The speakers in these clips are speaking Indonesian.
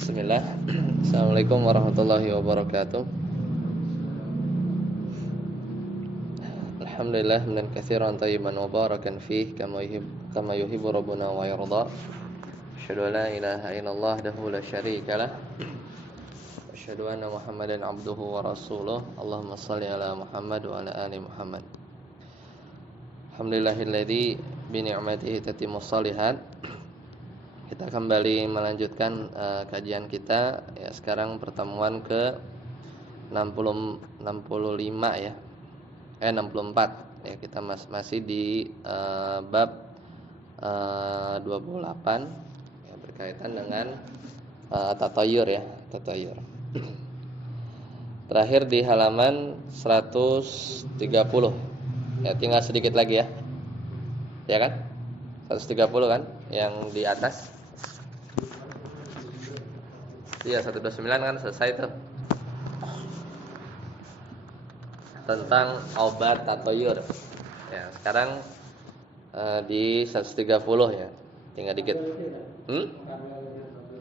Bismillah. Assalamualaikum warahmatullahi wabarakatuh. Alhamdulillah hamdan katsiran tayyiban mubarakan fih kama yuhibbu rabbuna wa yarda. Asyhadu an la ilaha illallah wahdahu la syarika lah. Asyhadu anna Muhammadan abduhu wa rasuluh. Allahumma shalli ala Muhammad wa ala ali Muhammad. Alhamdulillahilladzi bi ni'matihi tatimmus shalihat. Kita kembali melanjutkan kajian kita ya, sekarang pertemuan ke 65 ya. 64 ya, kita masih di bab 28 ya, berkaitan dengan tatayur ya, tatayur. Terakhir di halaman 130. Ya, tinggal sedikit lagi ya. Ya kan? 130 kan yang di atas. Iya, 129 kan selesai tuh. Tentang obat tatayur. Ya, sekarang di 130 ya. Tinggal dikit.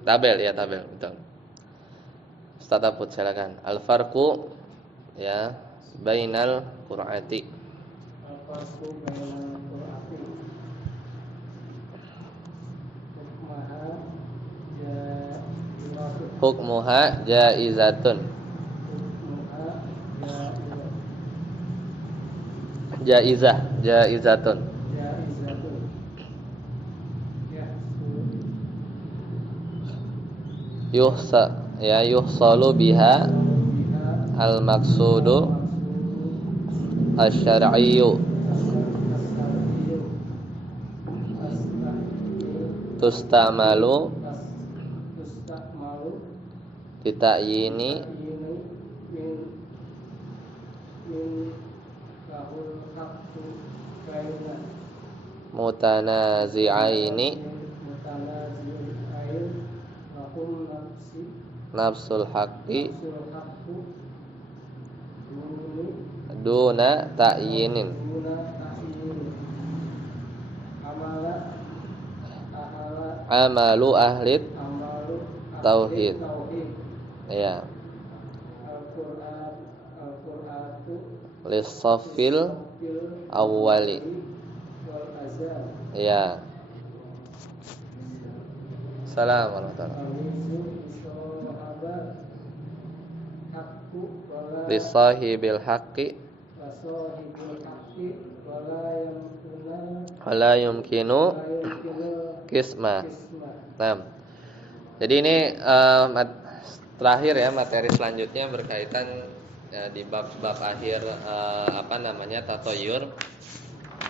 Tabel ya, tabel, betul. Ustaz Aput silakan. Al-farqu ya bainal qur'ati. Al-farqu bainal qur'ati. Hukmuha jaizatun. Jaizatun. Yuhsalu biha al-maqsudu asy-syar'iyyu. Tustamalu ditakyini mutanazi'aini nafsul haqqi duna ta'yinin amalu ahli tauhid. Ya. Lis-saffil awwali. Ya. Assalamualaikum. Lisahibil haqqi wala yumkinu kisma. Nah. Jadi ini terakhir ya, materi selanjutnya berkaitan di bab-bab akhir tatayur.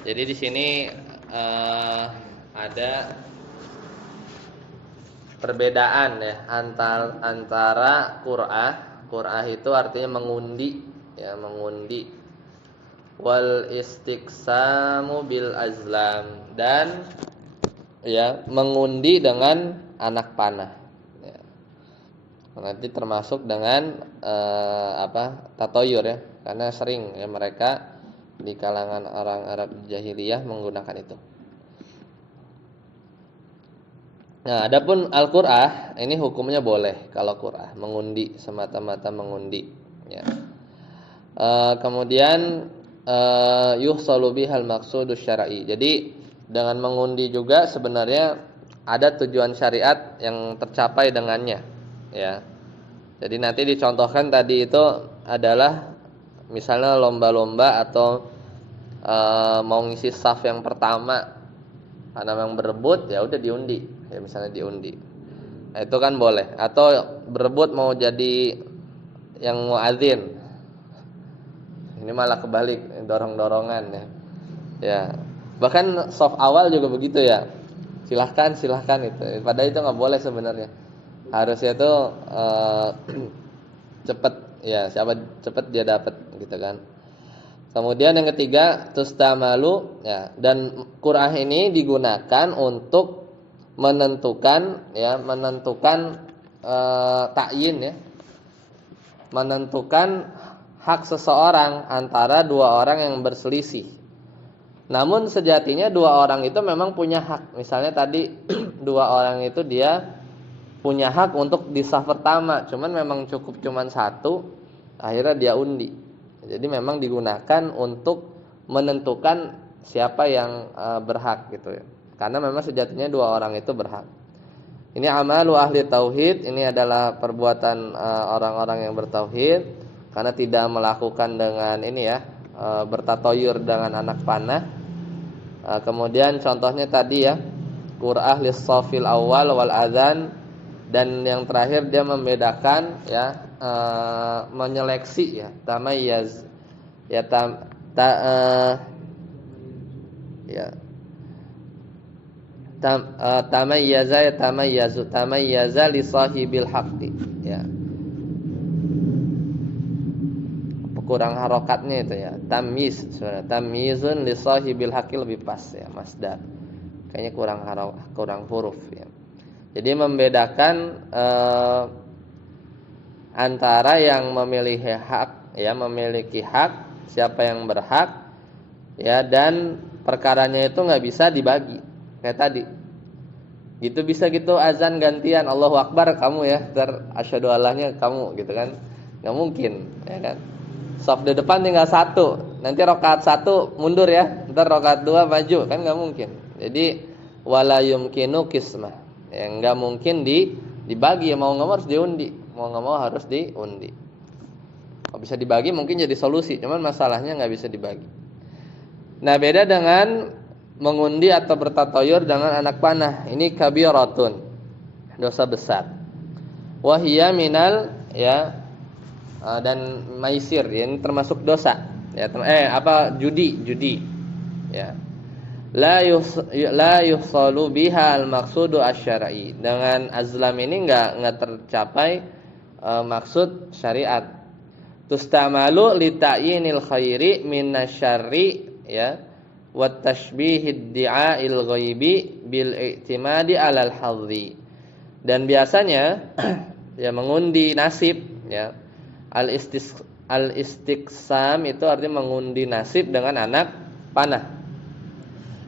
Jadi di sini ada perbedaan ya antara qur'ah itu artinya mengundi ya, mengundi, wal istiqsamu bil azlam, dan ya mengundi dengan anak panah. Ya. Nanti termasuk dengan tatayur ya, karena sering ya mereka di kalangan orang Arab jahiliyah menggunakan itu. Nah, adapun al-qur'ah ini hukumnya boleh kalau qur'ah mengundi, semata-mata mengundi ya. Kemudian yuhsalu bihal maqsudus syar'i. Jadi dengan mengundi juga sebenarnya ada tujuan syariat yang tercapai dengannya ya. Jadi nanti dicontohkan tadi itu adalah misalnya lomba-lomba atau mau ngisi saf yang pertama, karena memang berebut ya udah diundi ya, misalnya diundi. Nah, itu kan boleh. Atau berebut mau jadi yang muadzin. Ini malah kebalik, dorong-dorongan ya. Ya. Bahkan saf awal juga begitu ya. Silahkan itu. Padahal itu nggak boleh sebenarnya. Harusnya itu cepet ya, siapa cepet dia dapat gitu kan. Kemudian yang ketiga tustamalu ya, dan qur'ah ini digunakan untuk menentukan ta'yin ya. Menentukan hak seseorang antara dua orang yang berselisih. Namun sejatinya dua orang itu memang punya hak. Misalnya tadi dua orang itu dia punya hak untuk di saf pertama, cuman memang cuman satu, akhirnya dia undi. Jadi memang digunakan untuk menentukan siapa yang berhak gitu ya. Karena memang sejatinya dua orang itu berhak. Ini amalu ahli tauhid, ini adalah perbuatan orang-orang yang bertauhid karena tidak melakukan dengan ini ya, bertatoyur dengan anak panah. Kemudian contohnya tadi ya, qur'ah lis-shafil awal wal adzan, dan yang terakhir dia membedakan ya, menyeleksi ya, tamayyaz ya, ya tamayyaza ya, tamayyaza li sahibil haqqi ya, kurang harokatnya itu ya, tamyiz sebenarnya, tamyizun li sahibil haqqi lebih pas ya, masdar kayaknya kurang huruf ya. Jadi membedakan antara yang memiliki hak ya, memiliki hak, siapa yang berhak ya, dan perkaranya itu nggak bisa dibagi kayak tadi. Gitu bisa gitu azan gantian Allahu Akbar kamu ya, ntar asyhadu Allahnya kamu gitu kan. Nggak mungkin ya kan. Shaf di depan tinggal satu, nanti rakaat satu mundur ya, ntar rakaat dua maju, kan nggak mungkin. Jadi wala yumkinu qismah. Ya nggak mungkin dibagi, mau nggak mau harus diundi. Mau nggak mau harus diundi. Kalau bisa dibagi mungkin jadi solusi, cuman masalahnya nggak bisa dibagi. Nah, beda dengan mengundi atau bertatoyur dengan anak panah. Ini kabiratun, dosa besar. Wahia minal ya, dan maisir ya, ini termasuk dosa ya, judi ya. La yuhsalu biha al maqsudu asy-syar'i. Dengan azlam ini enggak tercapai maksud syariat. Tustamalu li ta'yinil khairi minasyarri ya, wa tashbihid di'a'il ghaibi bil i'timadi 'alal hadzi. Dan biasanya ya mengundi nasib ya, al istiqsam itu artinya mengundi nasib dengan anak panah.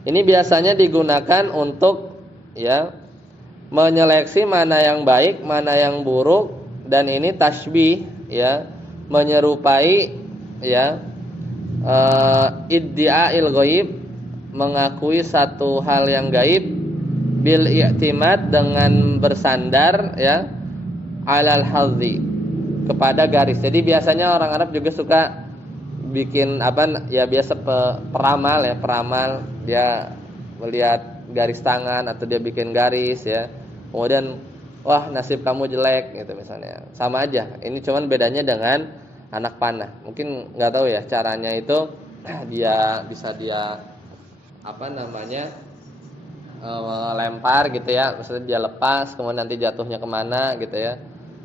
Ini biasanya digunakan untuk ya, menyeleksi mana yang baik, mana yang buruk, dan ini tasbih ya, menyerupai ya, iddi'a'il ghaib, mengakui satu hal yang gaib, bil i'timad, dengan bersandar ya, alal hadzi, kepada garis. Jadi biasanya orang Arab juga suka bikin apa ya, biasa peramal ya, dia melihat garis tangan atau dia bikin garis ya, kemudian wah nasib kamu jelek gitu misalnya. Sama aja, ini cuman bedanya dengan anak panah. Mungkin nggak tahu ya caranya itu, dia bisa apa namanya, lempar gitu ya, maksudnya dia lepas kemudian nanti jatuhnya kemana gitu ya,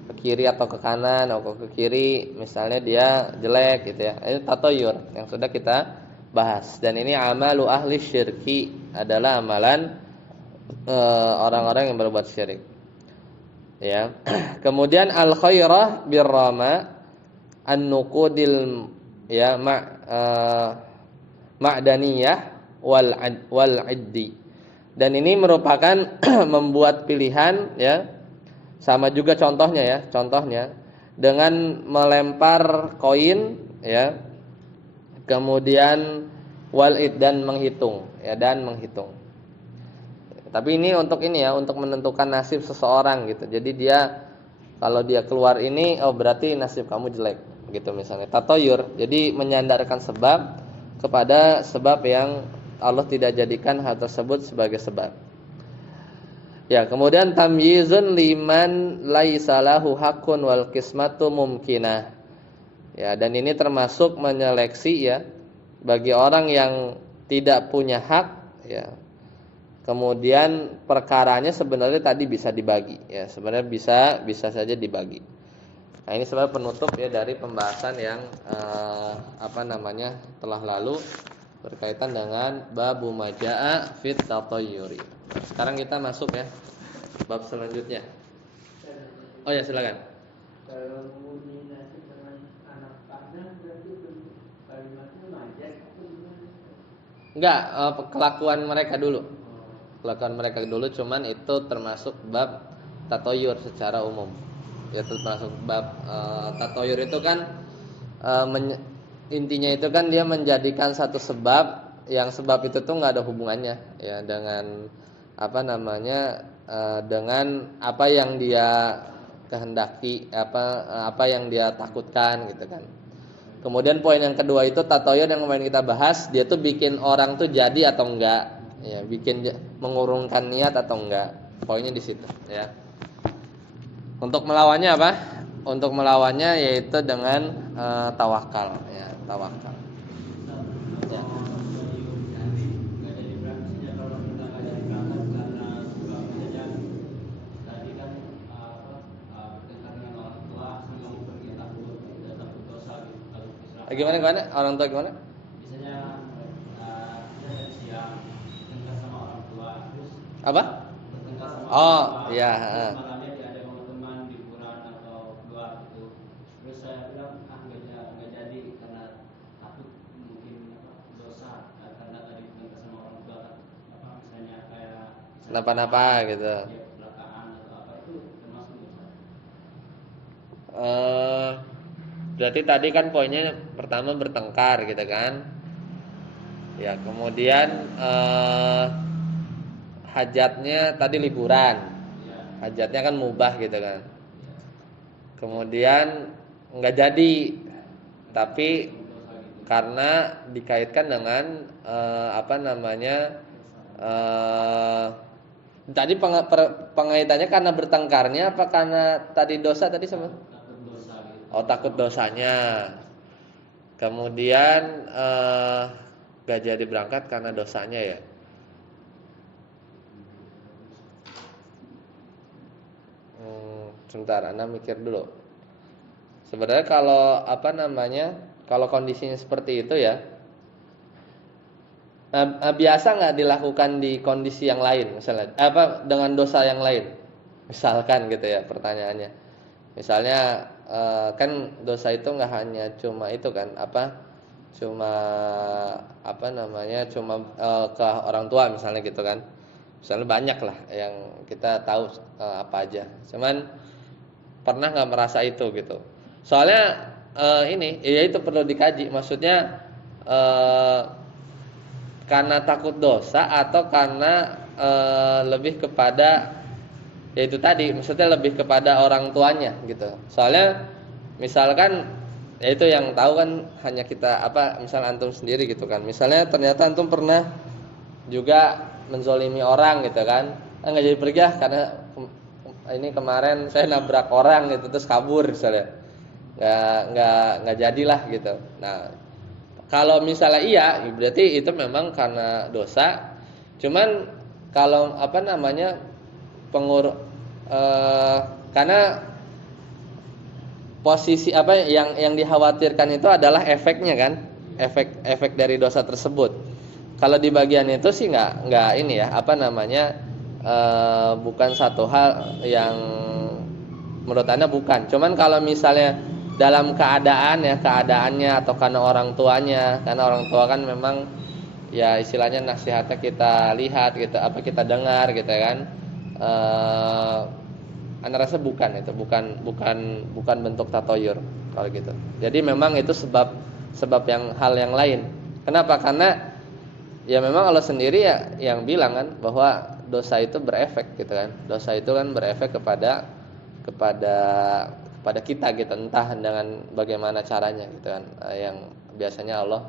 ke kiri atau ke kanan atau ke kiri, misalnya dia jelek gitu ya. Ini tatoyur yang sudah kita bahas, dan ini amalu ahli syirki, adalah amalan orang-orang yang berbuat syirik ya. Kemudian al khairah birrama an-nuqudil ya, ma'daniyah wal iddi, dan ini merupakan membuat pilihan ya. Sama juga contohnya dengan melempar koin ya, kemudian walid, dan menghitung ya, tapi ini untuk menentukan nasib seseorang gitu. Jadi dia, kalau dia keluar ini, oh berarti nasib kamu jelek gitu misalnya, tatoyur. Jadi menyandarkan sebab kepada sebab yang Allah tidak jadikan hal tersebut sebagai sebab. Ya, kemudian tamyizun liman laisa lahu haqqun wal qismatu mumkinah. Ya, dan ini termasuk menyeleksi ya, bagi orang yang tidak punya hak ya. Kemudian perkaranya sebenarnya tadi bisa dibagi ya, sebenarnya bisa saja dibagi. Nah, ini sebenarnya penutup ya dari pembahasan yang telah lalu berkaitan dengan babu majaa fit tatayyuri. Sekarang kita masuk ya bab selanjutnya. Oh ya, silakan. Kalau mengundi nasib dengan anak panah berarti kalimatnya majaz atau gimana? Enggak, kelakuan mereka dulu. Kelakuan mereka dulu, cuman itu termasuk bab tatoyur secara umum. Ya termasuk bab tatoyur itu kan intinya itu kan dia menjadikan satu sebab yang sebab itu tuh nggak ada hubungannya ya dengan apa namanya dengan apa yang dia kehendaki apa yang dia takutkan gitu kan. Kemudian poin yang kedua itu tatoyur yang kemarin kita bahas, dia tuh bikin orang tuh jadi atau enggak ya, bikin mengurungkan niat atau enggak. Poinnya di situ ya. Untuk melawannya apa? Untuk melawannya yaitu dengan tawakal ya, tawakal. Ya. Gimana orang tua gimana? Misalnya kita siang bertengkar sama orang tua, terus Apa? bertengkar sama Oh, orang tua, ya, terus malamnya diajak sama teman liburan atau keluar gitu. Terus saya bilang nggak jadi karena takut mungkin dosa karena tadi bertengkar sama orang tua misalnya kayak Kenapa-napa gitu. ya, kecelakaan atau apa itu termasuk dosa. Berarti tadi kan poinnya pertama bertengkar gitu kan. Ya, kemudian hajatnya tadi liburan. Hajatnya kan mubah gitu kan. Kemudian nggak jadi, tapi karena dikaitkan dengan apa namanya tadi pengaitannya karena bertengkarnya apa karena tadi dosa tadi sama? Oh, takut dosanya. Kemudian gak jadi berangkat karena dosanya ya. Sebentar, Anda mikir dulu. Sebenarnya kalau apa namanya, kalau kondisinya seperti itu ya, biasa nggak dilakukan di kondisi yang lain, misalnya apa dengan dosa yang lain, misalkan gitu ya pertanyaannya. Misalnya kan dosa itu nggak hanya cuma itu kan cuma apa namanya cuma ke orang tua misalnya gitu kan, misalnya banyak lah yang kita tahu apa aja, cuman pernah nggak merasa itu gitu. Soalnya ini ya itu perlu dikaji, maksudnya karena takut dosa atau karena lebih kepada yaitu tadi, maksudnya lebih kepada orang tuanya gitu. Soalnya misalkan ya itu yang tahu kan hanya kita misal antum sendiri gitu kan. Misalnya ternyata antum pernah juga menzolimi orang gitu kan, nggak jadi pergi karena ini kemarin saya nabrak orang gitu terus kabur misalnya, nggak jadilah gitu. Nah kalau misalnya iya berarti itu memang karena dosa. Cuman kalau apa namanya karena posisi apa yang dikhawatirkan itu adalah efeknya kan, efek dari dosa tersebut. Kalau di bagian itu sih nggak ini ya apa namanya bukan satu hal yang menurut Anda bukan. Cuman kalau misalnya dalam keadaannya atau karena orang tuanya, karena orang tua kan memang ya istilahnya nasihatnya kita lihat gitu, apa kita dengar gitu kan. Anda rasa bukan itu, bukan bentuk tatoyur kalau gitu. Jadi memang itu sebab hal yang lain. Kenapa? Karena ya memang Allah sendiri ya yang bilang kan bahwa dosa itu berefek gitu kan. Dosa itu kan berefek kepada kita gitu, entah dengan bagaimana caranya gitu kan, yang biasanya Allah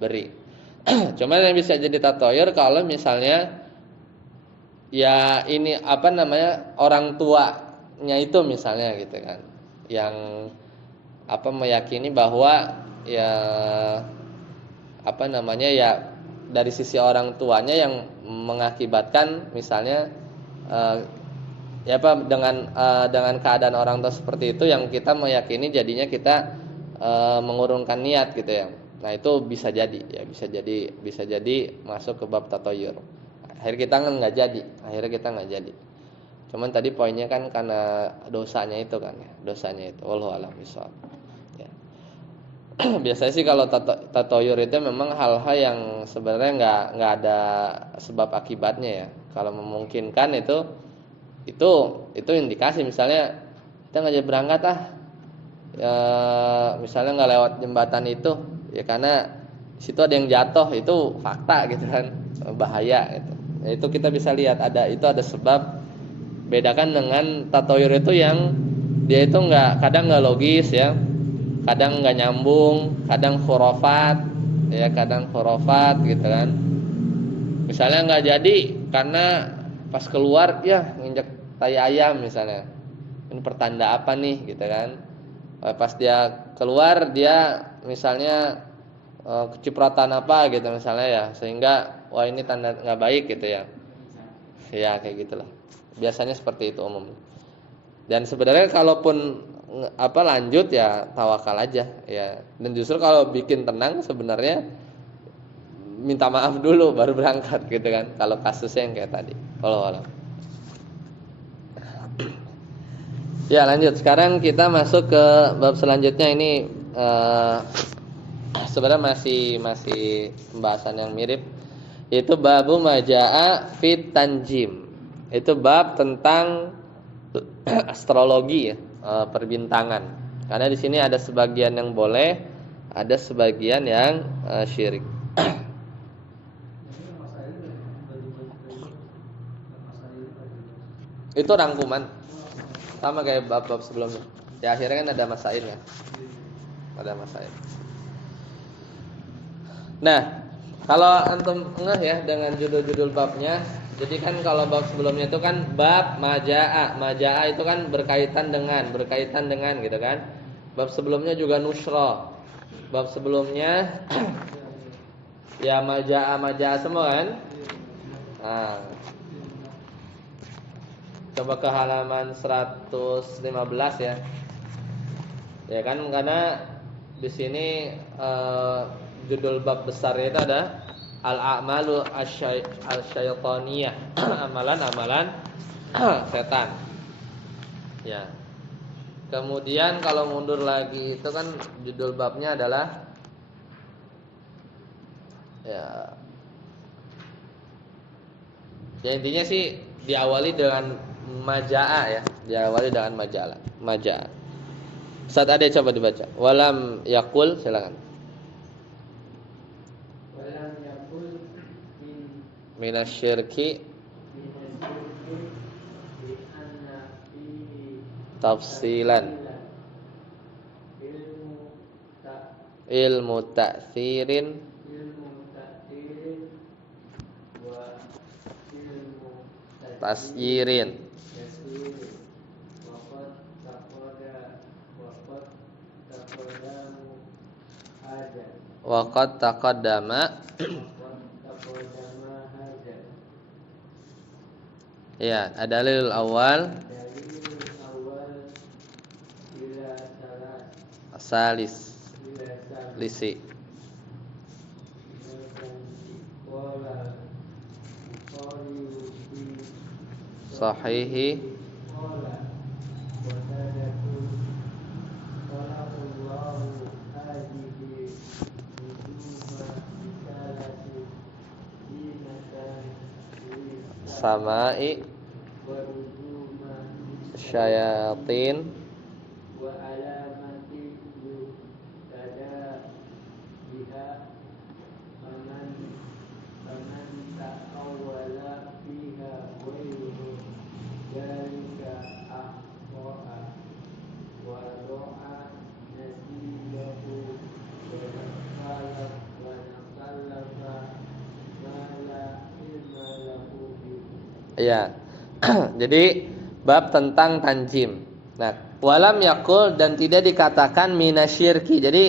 beri. Cuman yang bisa jadi tatoyur kalau misalnya ya ini apa namanya orang tuanya itu misalnya gitu kan, yang meyakini bahwa ya apa namanya ya dari sisi orang tuanya yang mengakibatkan misalnya dengan keadaan orang tua seperti itu yang kita meyakini jadinya kita mengurungkan niat gitu ya. Nah itu bisa jadi masuk ke bab tatoyur. Akhirnya kita nggak jadi. Cuman tadi poinnya kan karena dosanya itu kan ya, wallahu a'lam bishawab. Ya. Biasanya sih kalau tatoyur itu memang hal-hal yang sebenarnya nggak ada sebab akibatnya ya. Kalau memungkinkan itu Itu indikasi misalnya kita ngajak berangkat ya, misalnya nggak lewat jembatan itu ya karena situ ada yang jatuh, itu fakta gitu kan, bahaya gitu. Ya, itu kita bisa lihat ada sebab. Bedakan dengan tatoyur itu yang dia itu kadang nggak logis ya, kadang nggak nyambung, kadang khurafat ya, kadang khurafat gitu kan. Misalnya nggak jadi karena pas keluar ya nginjek tai ayam misalnya, ini pertanda apa nih gitu kan. Pas dia keluar dia misalnya kecipratan apa gitu misalnya ya, sehingga wah ini tanda nggak baik gitu ya. Ya kayak gitulah. Biasanya seperti itu umum. Dan sebenarnya kalaupun lanjut ya tawakal aja ya. Dan justru kalau bikin tenang sebenarnya minta maaf dulu baru berangkat gitu kan. Kalau kasusnya yang kayak tadi. Wallahualam. Ya lanjut. Sekarang kita masuk ke bab selanjutnya. Ini sebenarnya masih pembahasan yang mirip. Itu babu majaa fit tanjim. Itu bab tentang astrologi ya, perbintangan. Karena di sini ada sebagian yang boleh, ada sebagian yang syirik. Itu rangkuman sama kayak bab-bab sebelumnya. Di akhirnya kan ada masailnya. Ada masail. Nah, kalau antum ngeh ya dengan judul-judul babnya, jadi kan kalau bab sebelumnya itu kan bab majaa. Majaa itu kan berkaitan dengan gitu kan. Bab sebelumnya juga nusra. Bab sebelumnya ya majaa semua kan. Nah, coba ke halaman 115 ya. Ya kan karena di sini judul bab besarnya itu ada al-a'malu asy-syaitaniyah, amalan-amalan setan. Ya. Kemudian kalau mundur lagi itu kan judul babnya adalah ya. Ya intinya sih diawali dengan majaa ya, diawali dengan majaa. Ustaz Ade coba dibaca. Walam yaqul, silakan. Walam yakul Minasyirki bi anna fihi tafsilan ilmu ta'tsirin wa ilmu tasyirin. waqad taqadamu haja Waqad taqaddama haja ya, dalil awal dalil awal ila salat salis ila salat lisi qala fi sahihi qala wa sadatu qala Allahu hadhihi nujuma risalati dinatan samai wa nujuma syayatin wa alamati yuhtada biha faman ta'awwala fiha ghayruhu dalika akhta'a wa ra'a nasiyahu wa naqalafa ma la ilma lahu bihi. ya. Jadi bab tentang tanjim. Nah, walam yakul dan tidak dikatakan minasyirki. Jadi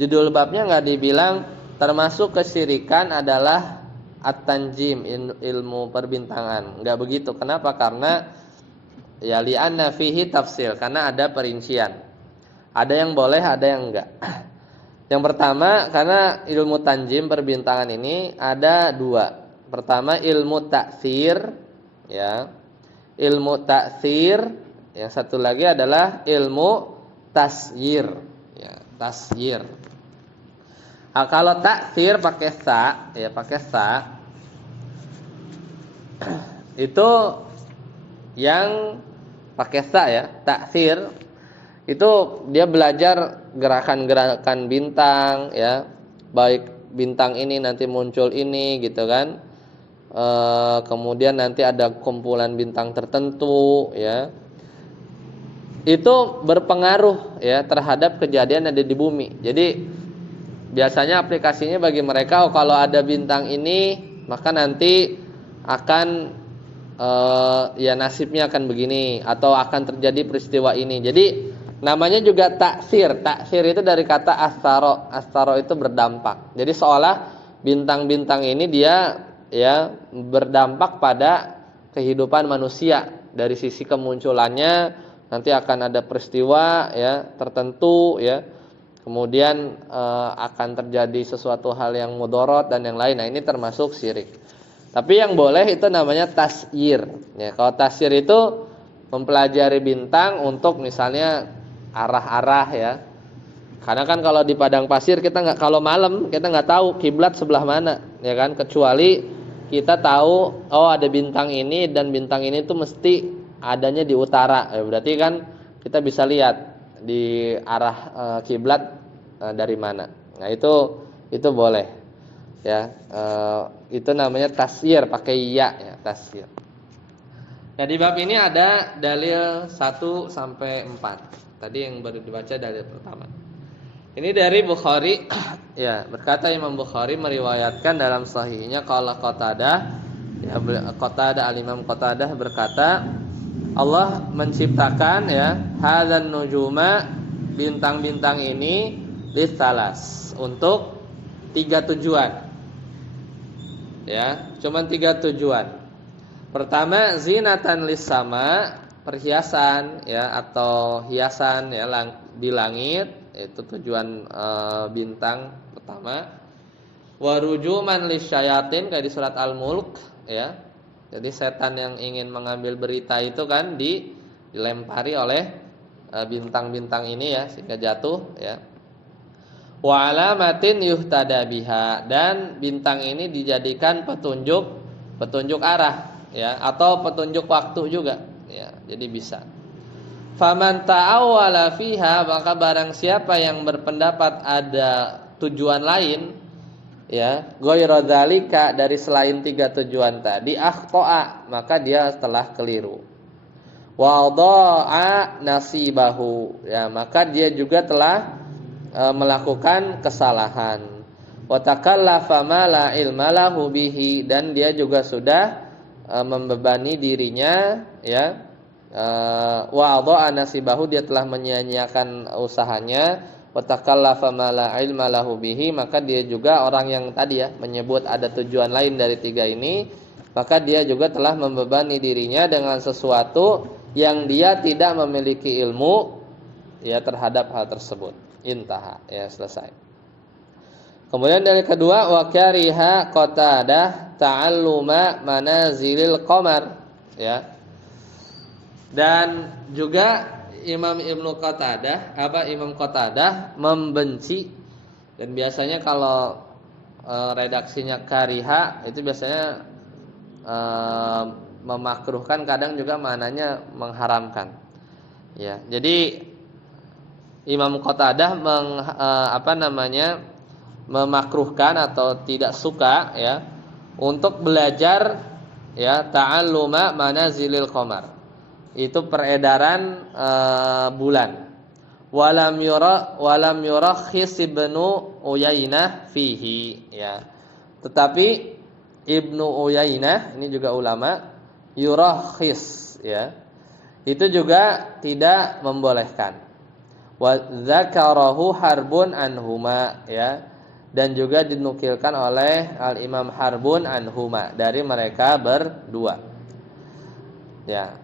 judul babnya enggak dibilang termasuk kesyirikan adalah at-tanjim, ilmu perbintangan. Enggak begitu. Kenapa? Karena ya li'anna fihi tafsil, karena ada perincian. Ada yang boleh, ada yang enggak. Yang pertama, karena ilmu tanjim perbintangan ini ada dua. Pertama ilmu ta'tsir ya. Ilmu ta'tsir, yang satu lagi adalah ilmu tasyir ya, tasyir. Nah, kalau ta'tsir pakai sa ya, pakai sa itu Yang pakai ta ya, ta'thir, itu dia belajar gerakan-gerakan bintang ya, baik bintang ini nanti muncul ini gitu kan. Kemudian nanti ada kumpulan bintang tertentu ya. Itu berpengaruh ya terhadap kejadian yang ada di bumi. Jadi biasanya aplikasinya bagi mereka, kalau ada bintang ini maka nanti akan ya nasibnya akan begini atau akan terjadi peristiwa ini. Jadi namanya juga taksir. Taksir itu dari kata astaro. Astaro itu berdampak. Jadi seolah bintang-bintang ini dia ya berdampak pada kehidupan manusia. Dari sisi kemunculannya nanti akan ada peristiwa ya tertentu ya. Kemudian akan terjadi sesuatu hal yang mudorot dan yang lain. Nah, ini termasuk syirik. Tapi yang boleh itu namanya tasyir. Ya, kalau tasyir itu mempelajari bintang untuk misalnya arah-arah ya. Karena kan kalau di padang pasir kita nggak, kalau malam kita nggak tahu kiblat sebelah mana, ya kan? Kecuali kita tahu oh ada bintang ini dan bintang ini tuh mesti adanya di utara. Ya, berarti kan kita bisa lihat di arah kiblat dari mana. Nah, itu boleh. Ya, itu namanya tasyir pakai ya, tasyir. Ya, di bab ini ada dalil 1 sampai 4. Tadi yang baru dibaca dalil pertama. Ini dari Bukhari. Ya, berkata Imam Bukhari meriwayatkan dalam sahihnya qala Qatadah, ya Qatadah al-Imam Qatadah berkata, Allah menciptakan ya hadzan nujuma, bintang-bintang ini lisalas, untuk 3 tujuan. Ya, cuman 3 tujuan. Pertama, zinatan lis sama, perhiasan ya atau hiasan ya di langit, itu tujuan bintang pertama. Warujuman lis syayatin, kayak di surat Al-Mulk ya. Jadi setan yang ingin mengambil berita itu kan dilempari oleh bintang-bintang ini ya sehingga jatuh ya. Wa alamatin yuhtada biha, dan bintang ini dijadikan petunjuk arah ya atau petunjuk waktu juga ya. Jadi bisa. Faman ta'awwala fiha, maka barang siapa yang berpendapat ada tujuan lain ya, ghairu dzalika, dari selain 3 tujuan tadi, akhta'a, maka dia telah keliru. Wa dha'a nasibahu, ya maka dia juga telah melakukan kesalahan. Wa takallafa ma la ilma lahu bihi, dan dia juga sudah membebani dirinya ya. Wa adha'a nasibahu, dia telah menyia-nyiakan usahanya. Wa takallafa ma la ilma lahu bihi, maka dia juga orang yang tadi ya menyebut ada tujuan lain dari 3 ini, maka dia juga telah membebani dirinya dengan sesuatu yang dia tidak memiliki ilmu ya terhadap hal tersebut. Intaha, ya selesai. Kemudian dari kedua, wa kariha Qatadah ta'alluma manazilil qamar ya. Dan juga Imam Qatadah membenci, dan biasanya kalau redaksinya kariha itu biasanya memakruhkan, kadang juga maknanya mengharamkan. Ya, jadi Imam Qatadah memakruhkan atau tidak suka ya untuk belajar ya ta'alluma manazilil qamar. Itu peredaran bulan. Walam yurakhis Ibnu Uyainah fihi ya. Tetapi Ibnu Uyainah ini juga ulama, yurakhis ya. Itu juga tidak membolehkan. Wa dzakarahu Harbun anhuma ya, dan juga dinukilkan oleh Al-Imam Harbun anhuma, dari mereka berdua ya.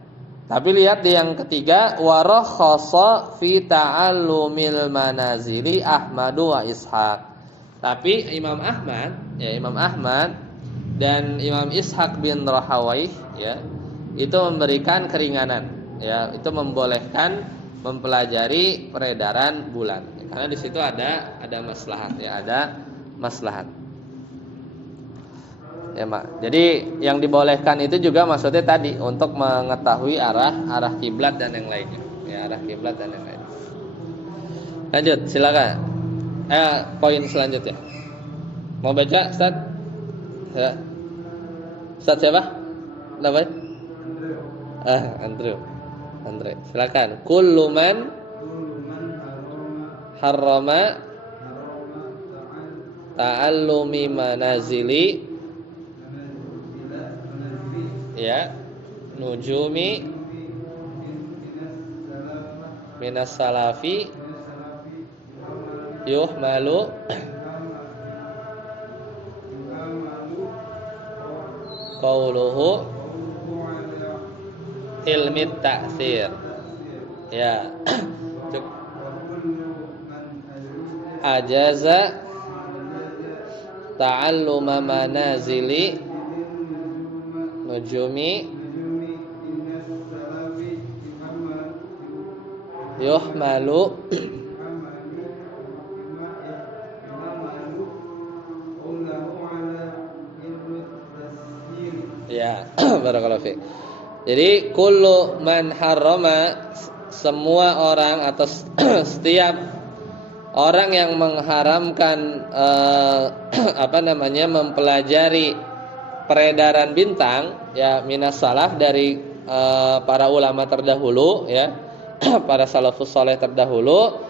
Tapi lihat di yang ketiga, wa rakhasa fi ta'allumil manazili Ahmadu wa Ishaq. Tapi Imam Ahmad dan Imam Ishaq bin Rahawayh ya, itu memberikan keringanan ya, itu membolehkan mempelajari peredaran bulan karena di situ ada maslahat ya, ada maslahat Ya, Mak. Jadi yang dibolehkan itu juga maksudnya tadi untuk mengetahui arah kiblat dan yang lainnya. Ya, arah kiblat dan yang lainnya. Lanjut, silakan. Poin selanjutnya. Mau baca, Ustaz? Ya. Ustaz siapa? Namanya? Andre. Silakan. Kullu man harrama ta'allumi manazili ya nujumi minas salafi yuhmalu qauluhu ilmi ta'thir. Ya. Ajaza ta'alluma manazili nujumi yuhmalu ya. Barakallahu fiik. Jadi kullu man harrama, semua orang atau setiap orang yang mengharamkan mempelajari peredaran bintang ya minas salaf dari para ulama terdahulu ya para salafus saleh terdahulu.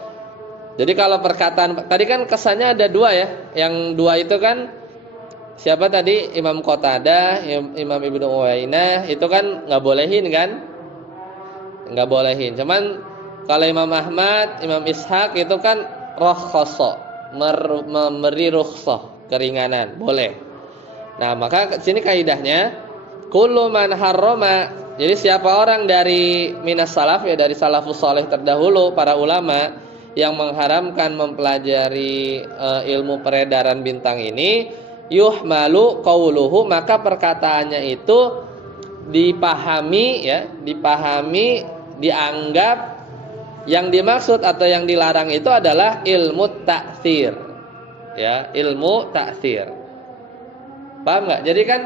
Jadi kalau perkataan tadi kan kesannya ada dua ya. Yang dua itu kan siapa tadi? Imam Qatadah, Imam Ibnu Uwainah itu kan nggak bolehin kan? Nggak bolehin. Cuman kalau Imam Ahmad, Imam Ishaq itu kan rakhasa, memberi rukhsah, keringanan, boleh. Nah, maka sini kaidahnya kullu man harrama. Jadi siapa orang dari minas salaf ya dari salafus saleh terdahulu para ulama yang mengharamkan mempelajari ilmu peredaran bintang ini, yuhmalu qauluhu, maka perkataannya itu dipahami, dianggap yang dimaksud atau yang dilarang itu adalah ilmu ta'thir. Ya, ilmu ta'thir. Paham enggak? Jadi kan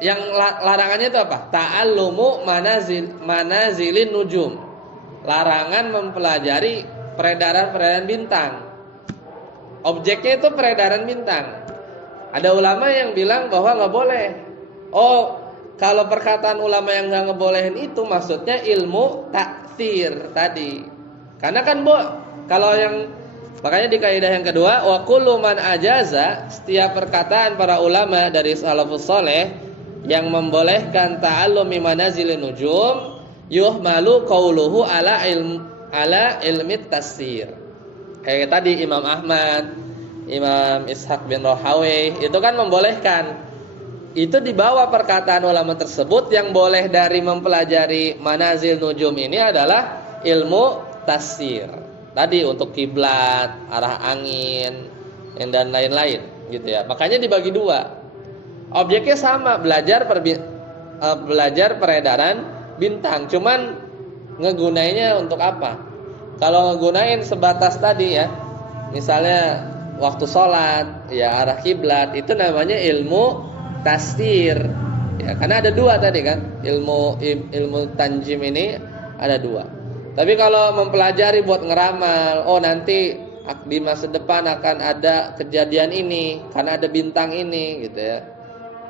yang larangannya itu apa? Ta'allumu manazilin nujum. Larangan mempelajari peredaran bintang. Objeknya itu peredaran bintang. Ada ulama yang bilang bahwa nggak boleh. Oh, kalau perkataan ulama yang nggak ngebolehin itu maksudnya ilmu ta'thir tadi. Karena kan kalau yang makanya di kaidah yang kedua wa kullu man ajaza, setiap perkataan para ulama dari salafus saleh yang membolehkan ta'allumi manazilin nujum yuhmalu qauluhu ala ilmi tasir. Kayak tadi Imam Ahmad, Imam Ishaq bin Rahawayh itu kan membolehkan. Itu dibawa perkataan ulama tersebut yang boleh dari mempelajari manazil nujum ini adalah ilmu tasir. Tadi untuk kiblat, arah angin, dan lain-lain gitu ya. Makanya dibagi dua. Objeknya sama, belajar peredaran bintang. Cuman ngegunainya untuk apa? Kalau ngegunain sebatas tadi ya, misalnya waktu sholat, ya arah kiblat, itu namanya ilmu tasir. Ya, karena ada dua tadi kan, ilmu tanjim ini ada dua. Tapi kalau mempelajari buat ngeramal, oh nanti di masa depan akan ada kejadian ini, karena ada bintang ini, gitu ya.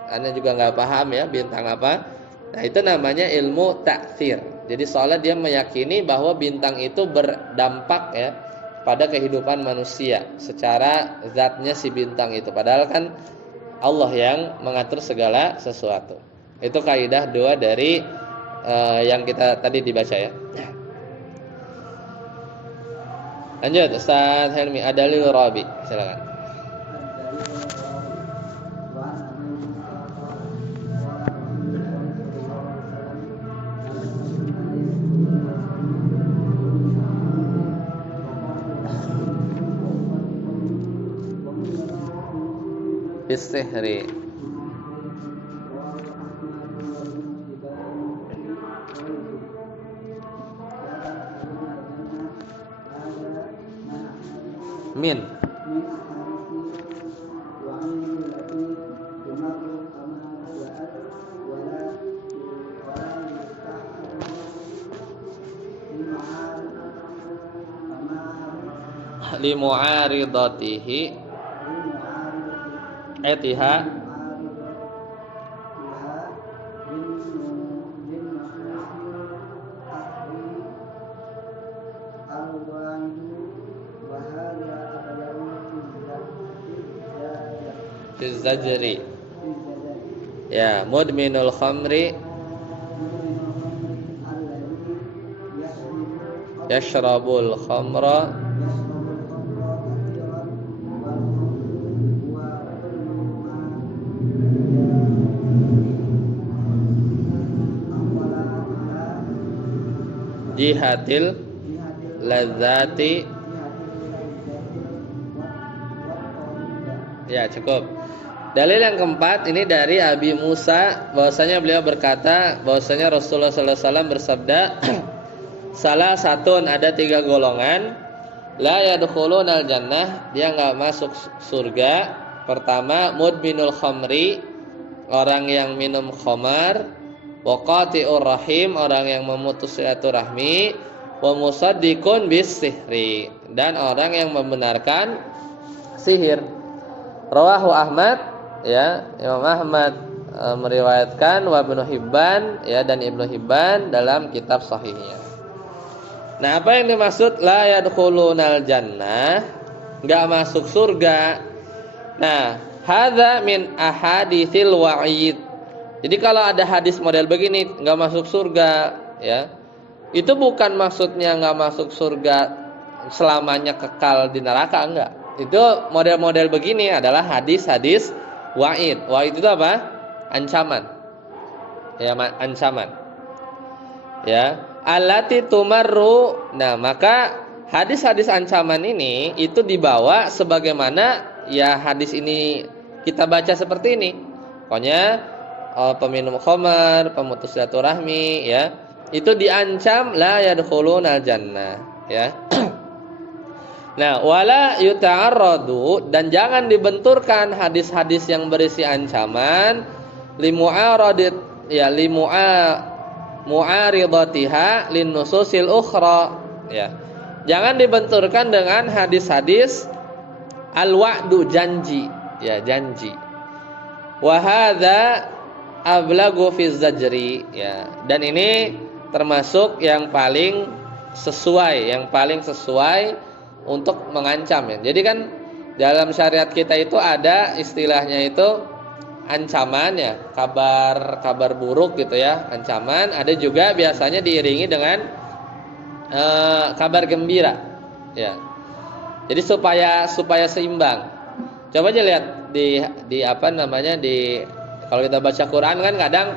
Anda juga nggak paham ya bintang apa. Nah itu namanya ilmu ta'thir. Jadi soalnya dia meyakini bahwa bintang itu berdampak ya pada kehidupan manusia secara zatnya si bintang itu. Padahal kan Allah yang mengatur segala sesuatu. Itu kaidah dua dari yang kita tadi dibaca ya. Lanjut Ustaz Helmi, Adalil Rabi, silakan. Bisihri. Min limu'aridatihi etiha fi zajri. Ya, mudminul khamri yashrabul khamra jihatil ladzati. Ya, cukup. Dalil yang keempat ini dari Abi Musa, bahwasanya beliau berkata bahwasanya Rasulullah sallallahu alaihi wasallam bersabda, salah satun, ada 3 golongan, la yadkhulunal jannah, dia enggak masuk surga. Pertama, mudminul khamri, orang yang minum khamar, wa qati'ur rahim, orang yang memutus silaturahmi, wa musaddiqun bis sihri, dan orang yang membenarkan sihir. Rawahu Ahmad, ya, Imam Ahmad meriwayatkan, wa Ibnu Hibban, ya, dan Ibnu Hibban dalam kitab sahihnya. Nah, apa yang dimaksud la yadkhulunal jannah, enggak masuk surga? Nah, hadza min ahaditsil wa'id. Jadi kalau ada hadis model begini, enggak masuk surga, ya, itu bukan maksudnya enggak masuk surga selamanya kekal di neraka, enggak. Itu model-model begini adalah hadis-hadis wa'id. Wa'id itu apa? Ancaman. Ya, ancaman. Ya, allati tumarru. Nah, maka hadis-hadis ancaman ini itu dibawa sebagaimana ya hadis ini kita baca seperti ini. Pokoknya peminum khamar, pemutus silaturahmi, ya, itu diancam la yadkhulunal jannah, ya. Nah, wala yuta'arradu, dan jangan dibenturkan hadis-hadis yang berisi ancaman limu'aradit, ya, mu'aridatiha linnususil ukhra, ya. Jangan dibenturkan dengan hadis-hadis al-wa'du, janji, ya, janji. Wa hadza ablagu fi zajri, ya. Dan ini termasuk yang paling sesuai untuk mengancam, ya. Jadi kan dalam syariat kita itu ada istilahnya itu ancaman, ya, kabar buruk gitu, ya, ancaman. Ada juga biasanya diiringi dengan kabar gembira, ya. Jadi supaya seimbang. Coba aja lihat di apa namanya, di kalau kita baca Quran kan kadang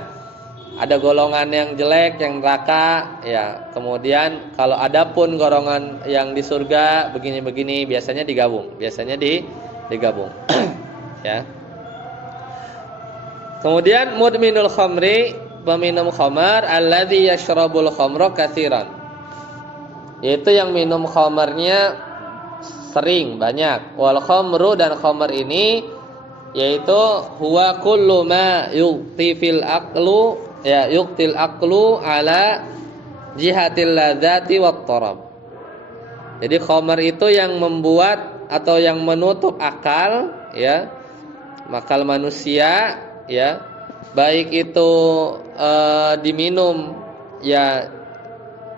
ada golongan yang jelek, yang neraka, ya. Kemudian kalau ada pun golongan yang di surga begini-begini, biasanya digabung, digabung. Ya. Kemudian mudminul khamri, peminum khamar, alladzi yashrabul khamra katsiran, yaitu yang minum khamarnya sering, banyak. Wal khamru, dan khamar ini yaitu huwa kullu ma yuqtifil aqlu, ya, yuqtil aqlu ala jihatil ladzati wat tarab. Jadi khamar itu yang membuat atau yang menutup akal, ya, akal manusia, ya, baik itu diminum, ya,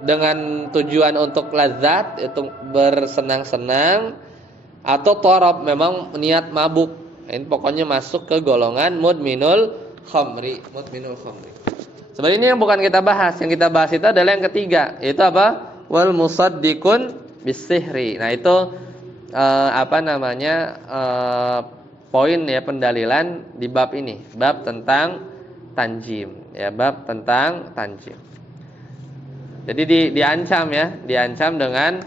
dengan tujuan untuk lazat, itu bersenang-senang, atau tarab, memang niat mabuk. Ini pokoknya masuk ke golongan mudminul khamri. Sebenarnya ini yang bukan kita bahas. Yang kita bahas itu adalah yang ketiga, yaitu apa? Wal musaddiqun bisihri. Nah, itu poin, ya, pendalilan di bab ini, bab tentang tanjim, ya, bab tentang tanjim. Jadi diancam, ya, diancam dengan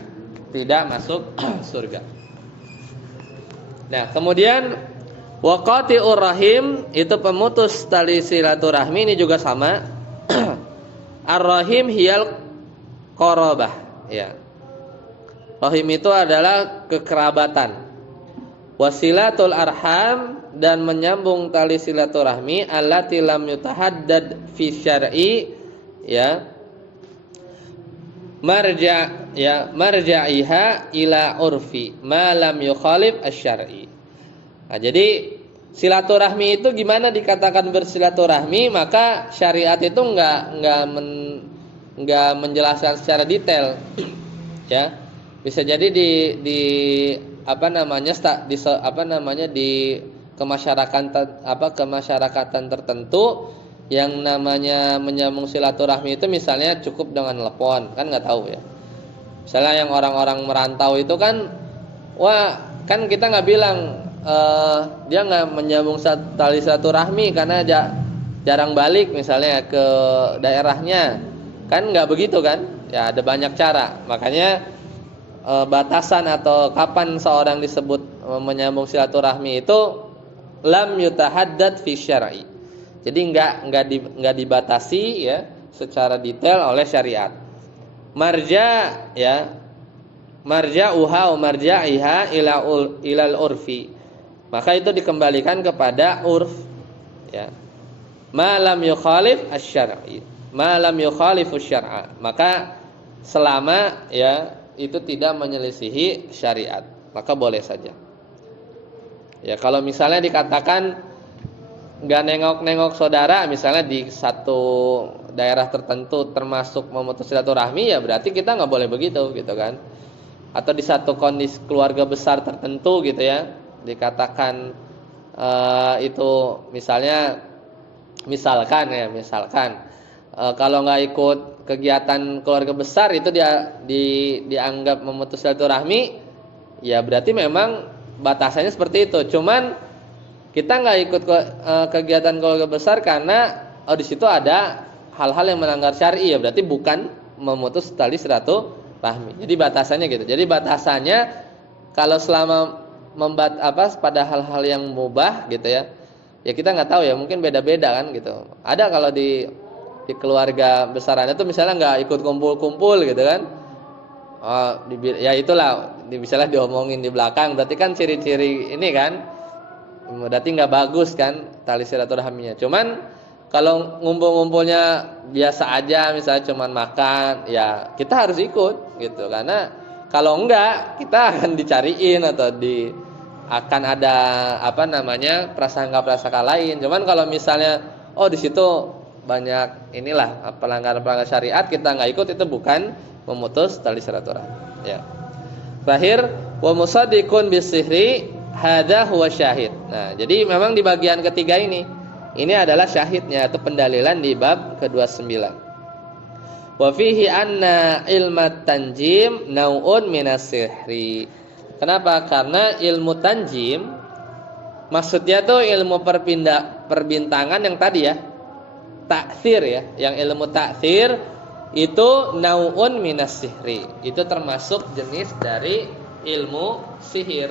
tidak masuk surga. Nah, kemudian waqati'ur rahim, itu pemutus tali silaturahmi, ini juga sama. Ar-rahim hiyal qarabah, ya. Rahim itu adalah kekerabatan. Wasilatul arham, dan menyambung tali silaturahmi, allati lam yutahaddad fi syar'i, ya, marja'iha ila urfi ma lam yukhalif asy-syar'i. Nah, jadi silaturahmi itu gimana dikatakan bersilaturahmi, maka syariat itu enggak menjelaskan secara detail. Ya. Bisa jadi di kemasyarakatan tertentu yang namanya menyambung silaturahmi itu misalnya cukup dengan telepon, kan nggak tahu ya. Misalnya yang orang-orang merantau itu kan, wah kan kita nggak bilang dia nggak menyambung tali silaturahmi karena jarang balik misalnya ke daerahnya, kan nggak begitu kan? Ya ada banyak cara, makanya batasan atau kapan seorang disebut menyambung silaturahmi itu lam yutahaddad fi syar'i. Jadi enggak dibatasi ya secara detail oleh syariat. Marja'uha wa marja'iha ilal urfi. Maka itu dikembalikan kepada urf ya. Ma lam yukhalif asy-syar'i. Ma lam yukhalifu syar'a. Maka selama ya itu tidak menyelisihi syariat, maka boleh saja. Ya kalau misalnya dikatakan nggak nengok-nengok saudara, misalnya di satu daerah tertentu termasuk memutus silaturahmi, ya berarti kita nggak boleh begitu, gitu kan? Atau di satu kondisi keluarga besar tertentu, gitu ya, dikatakan itu misalkan kalau nggak ikut kegiatan keluarga besar itu dia dianggap memutus silaturahmi, ya berarti memang batasannya seperti itu. Cuman kita nggak ikut kegiatan keluarga besar karena di situ ada hal-hal yang melanggar syar'i, ya berarti bukan memutus tali silaturahmi. Jadi batasannya gitu. Jadi batasannya kalau selama pada hal-hal yang mubah gitu ya, ya kita nggak tahu ya, mungkin beda-beda kan gitu. Ada kalau di keluarga besarannya tuh misalnya nggak ikut kumpul-kumpul gitu kan, ya itulah misalnya diomongin di belakang, berarti kan ciri-ciri ini kan, berarti nggak bagus kan tali silaturahminya. Cuman kalau ngumpul-ngumpulnya biasa aja, misalnya cuman makan, ya kita harus ikut gitu, karena kalau enggak kita akan dicariin atau akan ada prasangka-prasangka lain. Cuman kalau misalnya di situ banyak pelanggaran syariat, kita nggak ikut, itu bukan memutus tali silaturahmi. Ya. Terakhir, wa musaddiqun bisihri hadza huwa syahid. Nah, jadi memang di bagian ketiga ini adalah syahidnya atau pendalilan di bab ke-29. Wa fihi anna ilmat tanjim nau'un minas sihri. Kenapa? Karena ilmu tanjim maksudnya tuh ilmu perbintangan yang tadi ya. Ta'thir ya, yang ilmu ta'thir itu nau'un minas sihri. Itu termasuk jenis dari ilmu sihir.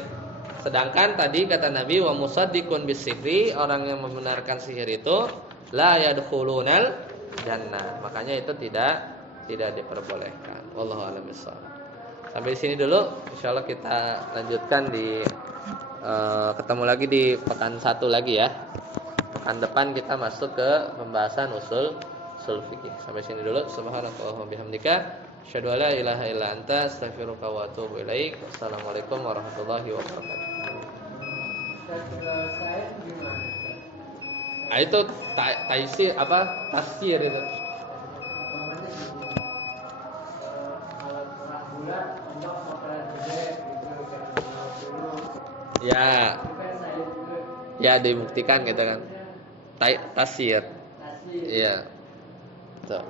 Sedangkan tadi kata Nabi wa musaddiqun bisihri, orang yang membenarkan sihir itu la yadkhulunal jannah. Makanya itu tidak diperbolehkan. Wallahu a'lam bishawab. Sampai di sini dulu, insyaallah kita lanjutkan ketemu lagi di pekan 1 lagi ya. Pekan depan kita masuk ke pembahasan usul fikih. Sampai sini dulu. Subhanakallahumma bihamdika asyhadu an la ilaha illa anta astaghfiruka wa atubu ilaik. Wassalamualaikum warahmatullahi wabarakatuh. Itu taisir tasir itu. Ya dibuktikan gitu kan. Tasir. Iya. Tuh.